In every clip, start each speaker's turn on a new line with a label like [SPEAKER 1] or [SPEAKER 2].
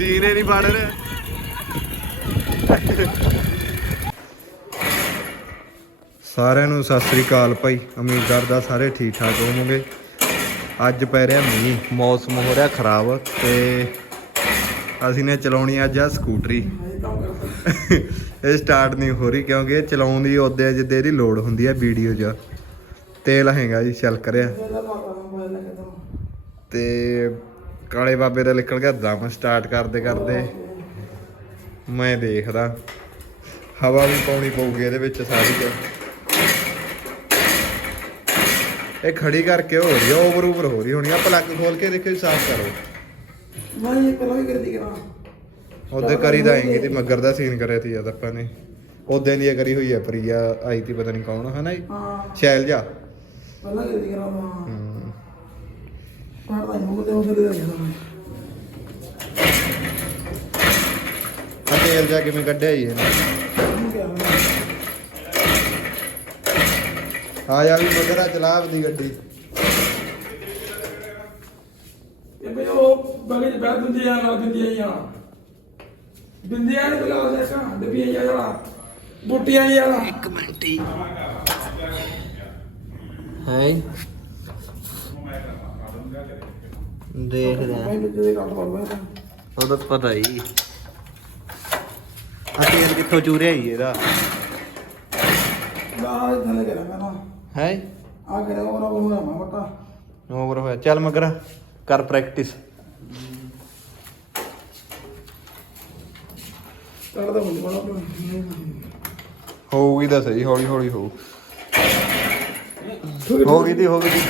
[SPEAKER 1] ਸੀਨੇ ਨਹੀਂ ਫੜ ਰਿਹਾ। ਸਾਰਿਆਂ ਨੂੰ ਸਤਿ ਸ੍ਰੀ ਅਕਾਲ ਭਾਈ। ਉਮੀਦ ਕਰਦਾ ਸਾਰੇ ਠੀਕ ਠਾਕ ਹੋਵੋਗੇ। ਅੱਜ ਪੈ ਰਿਹਾ ਮੀਂਹ, ਮੌਸਮ ਹੋ ਰਿਹਾ ਖਰਾਬ ਤੇ ਅਸੀਂ ਨੇ ਚਲਾਉਣੀ ਅੱਜ ਆ ਸਕੂਟਰੀ। ਇਹ ਸਟਾਰਟ ਨਹੀਂ ਹੋ ਰਹੀ ਕਿਉਂਕਿ ਇਹ ਚਲਾਉਣ ਦੀ ਉਹਦੇ ਜਿੱਦੇ ਇਹਦੀ ਲੋਡ ਹੁੰਦੀ ਹੈ ਵੀਡੀਓ 'ਚ। ਤੇਲ ਹੈਗਾ ਜੀ, ਛਲਕ ਰਿਹਾ। ਤੇ ਕਾਲੇ ਬਾਬੇ ਦਾ ਨਿਕਲ ਗਿਆ ਦਮ ਸਟਾਰਟ ਕਰਦੇ ਕਰਦੇ। ਮੈਂ ਦੇਖਦਾ। ਹਵਾ ਵੀ ਪਾਉਣੀ ਪਊਗੀ ਇਹਦੇ ਵਿੱਚ ਸਾਰੀ ਚ ਇਹ ਖੜੀ ਕਰਕੇ ਹੋ ਰਹੀ ਆ ਓਵਰ ਓਵਰ ਹੋ ਰਹੀ ਹੋਣੀ ਆ। ਪਲੱਗ ਖੋਲ ਕੇ ਦੇਖੋ ਸਾਫ਼ ਕਰੋ।
[SPEAKER 2] ਮੈਂ ਇਹ ਪਹਿਲਾਂ ਵੀ ਕਰਦੀ ਕਰਾਂ।
[SPEAKER 1] ਉਹਦੇ ਕਰੀ ਤਾਂ ਆਏਗੀ ਤੇ ਮੱਗਰ ਦਾ ਸੀਨ ਕਰਿਆ ਸੀ ਜਦ ਆਪਾਂ ਨੇ। ਉਦੋਂ ਦੀ ਕਰੀ ਹੋਈ ਹੈ ਪ੍ਰਿਆ ਆਈ ਤੀ ਪਤਾ ਨਹੀਂ ਕੌਣ ਹੈ ਨਾ ਜੀ?
[SPEAKER 2] ਹਾਂ।
[SPEAKER 1] ਸ਼ੈਲ ਜਾ
[SPEAKER 2] ਪਹਿਲਾਂ ਕਰਦੀ ਕਰਾਂ ਹੀ। ਉਹ ਦੇ ਰਿਹਾ
[SPEAKER 1] ਆ ਤੇਲ ਜਾ ਕਿਵੇਂ ਕੱਢਿਆ ਜੀ ਇਹਨੇ ਆ ਜਾ ਵੀ ਮਗਰਾ ਚਲਾ ਆਪਦੀ ਗੱਡੀ।
[SPEAKER 2] ਇਹ ਬਈ ਉਹ ਬਗੇ ਬੈਠ ਦਿੰਦੀ ਆ ਨਾਲ ਦਿੰਦੀ ਆ ਦਿੰਦੀ ਆ ਨਹੀਂ ਬਲਾ ਜਾ ਕਾ ਡੱਬੀ ਆ ਜਰਾ ਬੁੱਟੀਆਂ ਹੀ ਵਾਲਾ। ਇੱਕ ਮਿੰਟੀ
[SPEAKER 1] ਹੈ। ਦੇਖਦਾ ਉਹਦਾ ਪਤਾ ਹੀ। ਆ ਤੇਲ ਕਿੱਥੋਂ ਚੂਰਿਆ ਹੀ ਇਹਦਾ। ਹੈ? ਓਵਰ ਹੋਇਆ ਚੱਲ ਮਗਰਾ ਕਰ ਪ੍ਰੈਕਟਿਸ ਹੋਊਗੀ ਤਾਂ ਸਹੀ ਹੌਲੀ ਹੌਲੀ ਹੋਊ। ਹੋ। ਗਈ ਦੀ ਹੋ ਗਈ ਦੀ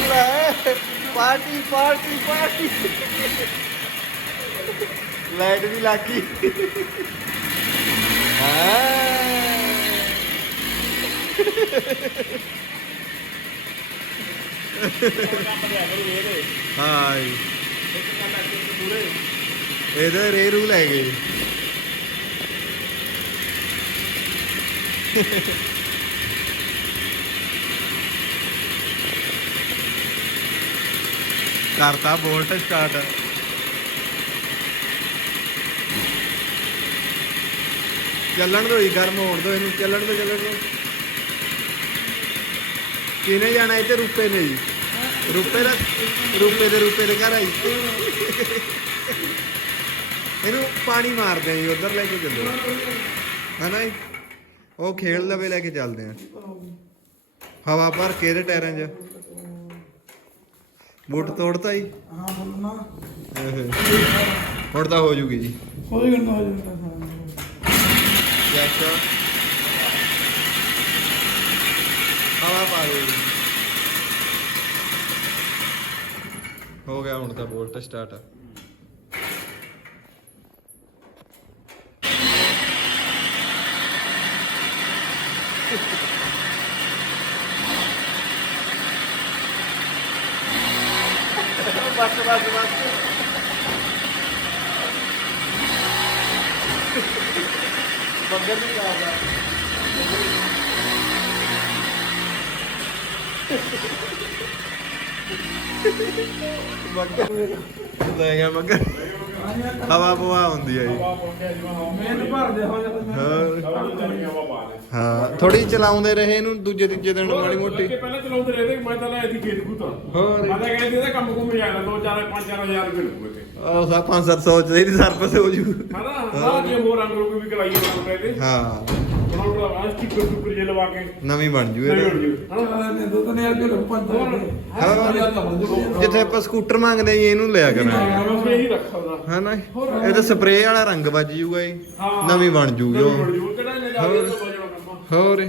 [SPEAKER 1] ਲੈ ਪਾਰਟੀ ਪਾਰਟੀ ਪਾਰਟੀ। ਲਾਈਟ ਵੀ ਲੱਗੀ ਹਾਂ। ਜੀ। ਇਹਦੇ ਰੇ ਰੂ ਲੈ ਗਏ। ਕਰਤਾ, ਬੋਲਟ ਸਟਾਰਟ ਚੱਲਣ ਦੋ ਹੀ ਗਰਮ ਹੋਣ ਦੋ ਇਹਨੂੰ, ਚੱਲਣ ਦੋ ਚੱਲਣ ਦੋ ਕਿਨੇ ਜਾਣਾ ਇੱਥੇ? ਰੁਪਏ ਨੇ ਜੀ। ਰੁਪਏ ਦਾ ਰੁਪਏ ਦੇ ਰੁਪਏ ਦੇ ਘਰ ਆਈ ਇਹਨੂੰ ਪਾਣੀ ਮਾਰਦੇ ਆ ਜੀ, ਉਧਰ ਲੈ ਕੇ ਚੱਲੋ। ਹਨਾ ਜੀ? ਉਹ ਖੇਡ ਲਵੇ, ਲੈ ਕੇ ਚੱਲਦੇ ਆ। ਹਵਾ ਭਰ ਕੇ ਇਹਦੇ ਟਾਇਰਾਂ 'ਚ। ਬੁੱਟ ਤੋੜਤਾ ਜੀ?
[SPEAKER 2] ਹਾਂ ਬੋਲਣਾ
[SPEAKER 1] ਹੁਣ ਤਾਂ ਹੋ ਜੂਗੀ ਜੀ।
[SPEAKER 2] ਕੋਈ ਗੱਲ ਨਾ ਹੋ ਜਾਂਦਾ
[SPEAKER 1] ਚੈੱਕ ਹਵਾ ਪਾ ਦੇ। ਹੋ ਗਿਆ ਹੁਣ ਤਾਂ ਬੋਲਟ ਸਟਾਰਟ। ਬਸ ਬਸ ਬਸ। ਬੰਗਰ ਨਹੀਂ ਆਉਂਦਾ ਮੱਗਰ ਲੈ ਗਿਆ ਮੱਗਰ ਹਵਾ ਬਵਾ ਹੁੰਦੀ ਜੀ।
[SPEAKER 2] ਹੋ ਜਾਂਦਾ
[SPEAKER 1] ਹੋਰ। ਹਾਂ। ਥੋੜੀ ਚਲਾਉਂਦੇ ਰਹੇ ਇਹਨੂੰ ਦੂਜੇ ਤੀਜੇ ਦਿਨ ਮਾੜੀ ਮੋਟੀ।
[SPEAKER 3] ਪਹਿਲਾਂ ਚਲਾਉਂਦੇ ਰਹੇ ਤੇ ਮੈਂ ਤਾਂ ਲਾਇਆ ਸੀ ਖੇਤ ਖੂਤਾਂ
[SPEAKER 1] ਹੋਰ।
[SPEAKER 3] ਮੈਂ ਤਾਂ ਕਹਿੰਦੇ ਇਹਦਾ ਕੰਮ ਕੁਮ ਜਾਣਾ 2 4 5 4000 ਰੁਪਏ ਲੱਗੂਗੇ ਤੇ
[SPEAKER 1] ਉਹ ਸਾ 5-700 ਚ ਇਹਦੀ ਸਰਵਿਸ ਹੋ ਜੂ।
[SPEAKER 3] ਹਨਾ ਸਾਰਾ ਜੇ ਹੋਰ ਰੰਗ ਰੋਗ ਵੀ ਕਰਾਈਏ ਬਣਾਉਂਦੇ ਤੇ
[SPEAKER 1] ਹਾਂ।
[SPEAKER 3] ਬਣਾਉਂਦਾ ਆ ਸਟicker ਸੁਪਰ ਜੇ ਲਵਾ ਕੇ।
[SPEAKER 1] ਨਵੀਂ ਬਣ ਜੂ
[SPEAKER 3] ਨਹੀਂ
[SPEAKER 1] ਇਹਦੇ
[SPEAKER 3] ਬਣ ਜੂ। ਹਨਾ
[SPEAKER 2] ਚਲਾ ਨੇ ਦੋ ਤਿੰਨ ਹਜ਼ਾਰ ਰੁਪਏ ਲੋਕ ਪੰਜ
[SPEAKER 1] ਹਾਂ। ਜਿੱਥੇ ਆਪਾਂ ਸਕੂਟਰ ਮੰਗਦੇ ਜੀ ਇਹਨੂੰ ਲਿਆ ਕਰਾਂਗੇ।
[SPEAKER 3] ਮੈਂ ਇਹੀ ਰੱਖਾ ਉਹਦਾ
[SPEAKER 1] ਹਨਾ? ਇਹ ਤਾਂ ਸਪਰੇਅ ਵਾਲਾ ਰੰਗ ਵੱਜ ਜੂਗਾ ਜੀ
[SPEAKER 3] ਹਾਂ।
[SPEAKER 1] ਨਵੀਂ ਬਣ ਜੂਗੀ ਉਹ।
[SPEAKER 3] ਜੂ। ਕਿਹੜਾ ਇਹਨੇ ਜਾ ਕੇ ਬਜਣਾ ਕੰਮ
[SPEAKER 1] ਹੋਰ।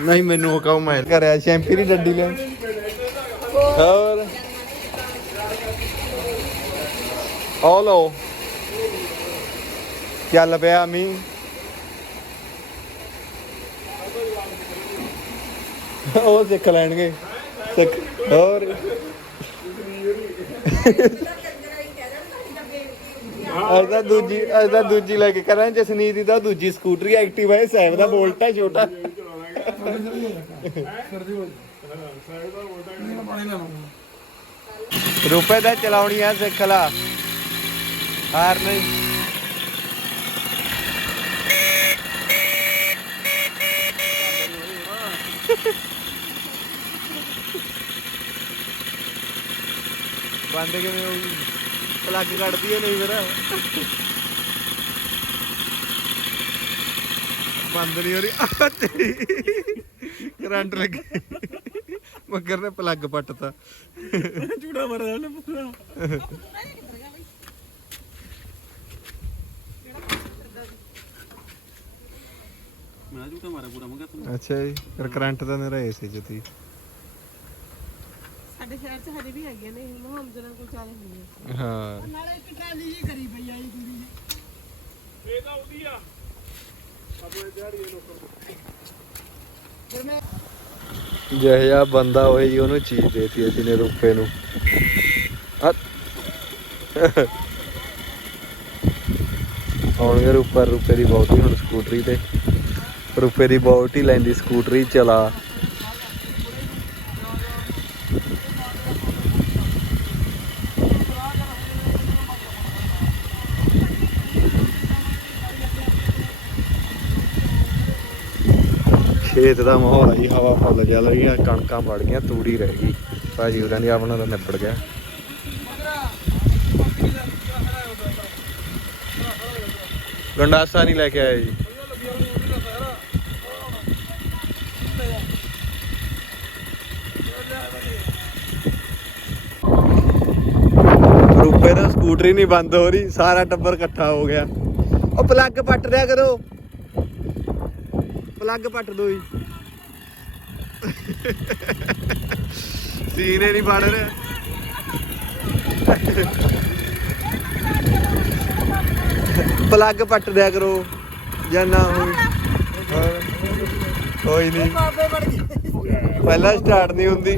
[SPEAKER 1] ਨਹੀਂ ਮੈਨੂੰ ਉਹ ਕਹੋ ਮੈਂ ਕਰਿਆ ਸ਼ੈਂਪੀ ਦੀ ਡੱਡੀ ਲੈ ਹੋਰ। ਆ ਲਓ। ਚੱਲ ਪਿਆ ਮੀ ਉਹ ਸਿੱਖ ਲੈਣਗੇ। ਸਿੱਖ, ਹੋਰ। ਅੱਜ ਤਾਂ ਦੂਜੀ ਅੱਜ ਤਾਂ ਦੂਜੀ ਲੈ ਕੇ ਕਰਾਂ ਜਸਨੀਤ ਦੀ ਤਾਂ ਦੂਜੀ ਸਕੂਟਰੀ ਐਕਟਿਵ ਹੈ ਸੈਬ ਦਾ ਬੋਲਟ ਹੈ ਛੋਟਾ। ਰੁਪਏ ਦਾ ਚਲਾਉਣੀ ਆ ਸਿੱਖ ਲਾ। ਹਾਰ ਨਹੀਂ। ਬੰਦ ਕਿਵੇਂ ਹੋਊਗੀ ਪਲੱਗ ਕੱਢਦੀ ਹੈ ਨਹੀਂ ਫਿਰ। ਬੰਦ ਨਹੀਂ ਹੋ ਰਹੀ। ਆ ਤੇਰੀ ਕਰੰਟ ਲੱਗੇ। ਮਗਰ ਨੇ ਪਲੱਗ ਪੱਟਤਾ।
[SPEAKER 3] ਝੂੜਾ ਮਰਦਾ ਉਹਨੇ ਪੂਰਾ। ਮੈਂ ਝੂਟਾ ਮਾਰਿਆ ਪੂਰਾ ਮੈਂ ਕਿਹਾ
[SPEAKER 1] ਅੱਛਾ ਜੀ ਫਿਰ ਕਰੰਟ ਤਾਂ ਨਹੀਂ ਰਹੇ ਸੀ ਜਤੀ
[SPEAKER 4] ਸਾਡੇ ਸ਼ਹਿਰ 'ਚ ਹਜੇ ਵੀ ਹੈਗੀਆਂ ਨੇ ਮੁਹੰਮਦ ਨਾਲ ਕੋਈ ਚਾਲੇ ਨਹੀਂ ਹੈ।
[SPEAKER 1] ਹਾਂ।
[SPEAKER 4] ਨਾਲੇ ਇੱਕ ਟਰਾਲੀ ਜੀ ਕਰੀ ਪਈ ਆਈ ਕੁੜੀ ਨੇ।
[SPEAKER 3] ਇਹ ਤਾਂ ਉਹਦੀ ਆ।
[SPEAKER 1] ਜਿਹੋ ਜਿਹਾ ਬੰਦਾ ਹੋਏ ਜੀ ਉਹਨੂੰ ਚੀਜ਼ ਦੇਤੀ ਅਸੀਂ ਨੇ ਰੁਪਏ ਨੂੰ। ਆ ਆਉਣਗੇ ਉੱਪਰ ਰੁਪਏ ਦੀ ਬਹੁਤੀ ਹੁਣ ਸਕੂਟਰੀ ਤੇ। ਰੁਪਏ ਦੀ ਬਹੁਤੀ ਲੈਂਦੀ ਸਕੂਟਰੀ ਚਲਾ। ਖੇਤ ਦਾ ਮਾਹੌਲ ਆ ਜੀ, ਹਵਾ ਫੁੱਲ ਚੱਲ ਰਹੀ ਆ, ਕਣਕਾਂ ਵੜ ਗਈਆਂ, ਤੂੜੀ ਰਹਿ ਗਈ। ਭਾਜੀ ਉਹਨਾਂ ਦੀ ਆਪਣਾ ਤਾਂ ਨਿਪੜ ਗਿਆ। ਗੰਡਾਸਾ ਨਹੀਂ ਲੈ ਕੇ ਆਇਆ ਜੀ। ਰੁਪਏ ਦਾ ਸਕੂਟਰੀ ਨਹੀਂ ਬੰਦ ਹੋ ਰਹੀ, ਸਾਰਾ ਟੱਬਰ ਇਕੱਠਾ ਹੋ ਗਿਆ। ਉਹ ਪਲੱਗ ਪੱਟ ਰਿਆ ਕਰੋ। ਪਲੱਗ ਪੱਟ ਦੋ ਜੀ। ਸੀਨੇ ਨਹੀਂ ਬਣ ਰਿਹਾ। ਪਲੱਗ ਪੱਟ ਦਿਆ ਕਰੋ ਜਾਂ ਨਾ ਹੋਈ। ਕੋਈ ਨਹੀਂ।
[SPEAKER 4] ਬਾਬੇ ਵੜ ਗਏ
[SPEAKER 1] ਪਹਿਲਾਂ ਸਟਾਰਟ ਨਹੀਂ ਹੁੰਦੀ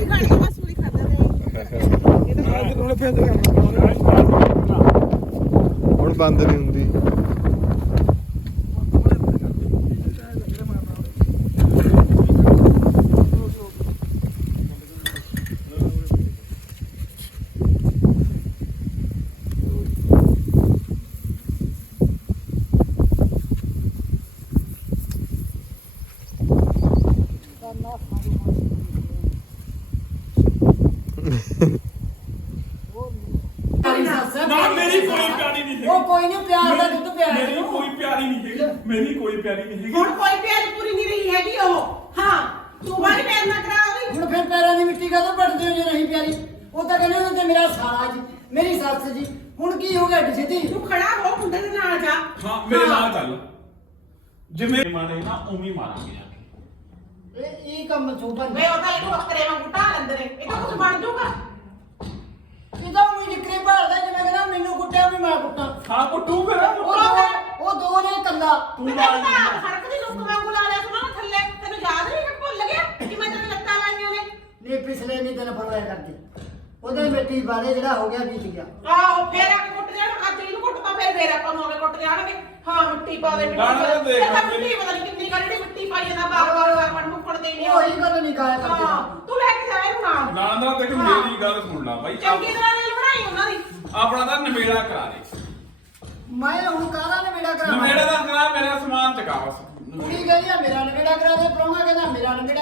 [SPEAKER 1] ਹੁਣ ਬੰਦ ਨਹੀਂ ਹੁੰਦੀ
[SPEAKER 3] ਨਾ ਮੇਰੀ ਕੋਈ ਪਿਆਰੀ ਨਹੀਂ
[SPEAKER 4] ਉਹ
[SPEAKER 3] ਹੈਗੀ
[SPEAKER 4] ਕੋਈ ਨਹੀਂ ਪਿਆਰ ਦਾ ਦੁੱਧ ਪਿਆਰ
[SPEAKER 3] ਮੇਰੀ ਕੋਈ ਪਿਆਰੀ ਨਹੀਂ ਹੈਗੀ। ਮੇਰੀ ਕੋਈ ਪਿਆਰੀ ਨਹੀਂ ਹੈਗੀ।
[SPEAKER 5] ਹੁਣ ਕੋਈ ਪਿਆਰ ਪੂਰੀ ਨਹੀਂ ਰਹੀ ਹੈਗੀ ਉਹ। ਹਾਂ ਤੂੰ ਵਾਲੀ ਪਿਆਰ ਨਾ ਕਰਾ ਉਹਦੀ।
[SPEAKER 4] ਹੁਣ ਫਿਰ ਪੈਰਾਂ ਦੀ ਮਿੱਟੀ ਕਾਹਤੋਂ ਪੜਦੇ ਹੋ ਜੇ ਨਹੀਂ ਪਿਆਰੀ? ਉਹ ਤਾਂ ਕਹਿੰਦੇ ਉਹ ਤੇ ਮੇਰਾ ਸਾਲਾ ਜੀ ਮੇਰੀ ਸੱਸ ਜੀ। ਹੁਣ ਕੀ ਹੋ ਗਿਆ ਸਿੱਧੀ
[SPEAKER 5] ਤੂੰ ਖੜਾ ਹੋ ਮੁੰਡੇ ਦੇ ਨਾਲ ਜਾ।
[SPEAKER 3] ਹਾਂ ਮੇਰੇ ਨਾਲ ਚੱਲ। ਜਿਵੇਂ ਮਾਰੇ ਨਾ ਉਵੇਂ ਹੀ ਮਾਰਾਂਗੇ ਆ ਕੇ।
[SPEAKER 4] ਇਹ ਇਹ ਕੰਮ ਸੋਭਾ
[SPEAKER 5] ਵੇ ਉਹ ਤਾਂ ਇਹਨੂੰ ਅਖਰੇ ਵਾਂਗੂ ਢਾਲ ਨੇ। ਇਹ ਤਾਂ ਕੁਝ ਬਣ ਜਾਊਗਾ।
[SPEAKER 4] ਇਹ ਤਾਂ ਉਹੀ ਨਿਕਰੇ ਭਾਲਦਾ ਜਿਵੇਂ ਕਹਿੰਦਾ ਮੈਨੂੰ ਕੁੱਟਿਆ ਵੀ ਮੈਂ ਕੁੱਟਾਂ।
[SPEAKER 3] ਹਾਂ ਕੁੱਟੂ ਫਿਰ
[SPEAKER 4] ਉਹ ਦੋ ਉਹ ਦੋ ਨੇ ਕੱਲਾ
[SPEAKER 3] ਤੂੰ
[SPEAKER 5] ਮੈਂ
[SPEAKER 3] ਮਾਰ
[SPEAKER 5] ਤਾਂ ਸੜਕ ਦੀ ਲੁੱਕ ਵਾਂਗੂ ਲਾ ਲਿਆ ਸੁਣਾ ਥੱਲੇ। ਤੈਨੂੰ ਯਾਦ ਨਹੀਂ ਕਿ ਭੁੱਲ ਗਿਆ ਕਿ ਮੈਂ ਤੈਨੂੰ ਲੱਤਾਂ ਲਾਈਆਂ ਨੇ।
[SPEAKER 4] ਨੇ ਪਿਛਲੇ ਨਹੀਂ ਦਿਨ ਫੜਵਾਇਆ ਕਰਦੀ ਉਹਦੇ ਮਿੱਟੀ ਬਾਰੇ ਜਿਹੜਾ ਹੋ ਗਿਆ ਬੀਤ ਗਿਆ।
[SPEAKER 5] ਆਹੋ ਫੇਰ ਆ ਕੁੱਟ ਜਾਣ ਅੱਜ ਇਹਨੂੰ ਕੁੱਟਦਾ ਫੇਰ ਫੇਰ ਆਪਾਂ ਨੂੰ ਆ ਕੇ ਕੁੱਟ ਜਾਣਗੇ। ਹਾਂ ਮਿੱਟੀ ਪਾ ਦੇ ਮਿੱਟੀ
[SPEAKER 3] ਗਾਣਾ
[SPEAKER 5] ਪਾ
[SPEAKER 3] ਤਾਂ
[SPEAKER 5] ਦੇ।
[SPEAKER 3] ਦੇਖ
[SPEAKER 5] ਇਹ ਤਾਂ। ਮਿੱਟੀ ਪਤਾ ਨਹੀਂ ਕਿੰਨੀ ਕਰ ਜਿਹੜੀ ਮਿੱਟੀ ਪਾਈ ਜਾਂਦਾ ਬਾਰ ਬਾਰ ਬਾਰ ਬਾਰ ਮੁੱਕੜ ਦੇ ਨਹੀਂ
[SPEAKER 4] ਉਹੀ ਗੱਲ ਨਹੀਂ ਕਾਇਆ
[SPEAKER 5] ਹਾਂ
[SPEAKER 4] ਕਰਦੇ
[SPEAKER 5] ਤੂੰ ਲੈ ਕੇ ਜਾ ਇਹਨੂੰ ਨਾਲ
[SPEAKER 3] ਨਾ ਨਾ ਦੇਖ ਮੇਰੀ ਗੱਲ ਸੁਣ ਲੈ ਬਾਈ।
[SPEAKER 5] ਚੰਗੀ ਤਰ੍ਹਾਂ ਨਾਲ ਬਣਾਈ ਉਹਨਾਂ ਦੀ।
[SPEAKER 3] ਆਪਣਾ ਤਾਂ ਨਵੇੜਾ ਕਰਾ ਦੇ।
[SPEAKER 4] ਮੈਂ ਹੁਣ ਕਾਹਦਾ ਨਵੇੜਾ
[SPEAKER 3] ਨਵੇੜਾ
[SPEAKER 4] ਕਰਾਂ
[SPEAKER 3] ਦਾ ਕਰਾ ਮੇਰਾ ਸਮਾਨ ਚਕਾ ਬਸ।
[SPEAKER 4] ਕੁੜੀ ਕਹਿੰਦੀ ਆ ਮੇਰਾ ਨਵੇੜਾ ਕਰਾ ਦੇ ਪ੍ਰਾਹੁਣਾ ਕਹਿੰਦਾ ਮੇਰਾ ਨਵੇੜਾ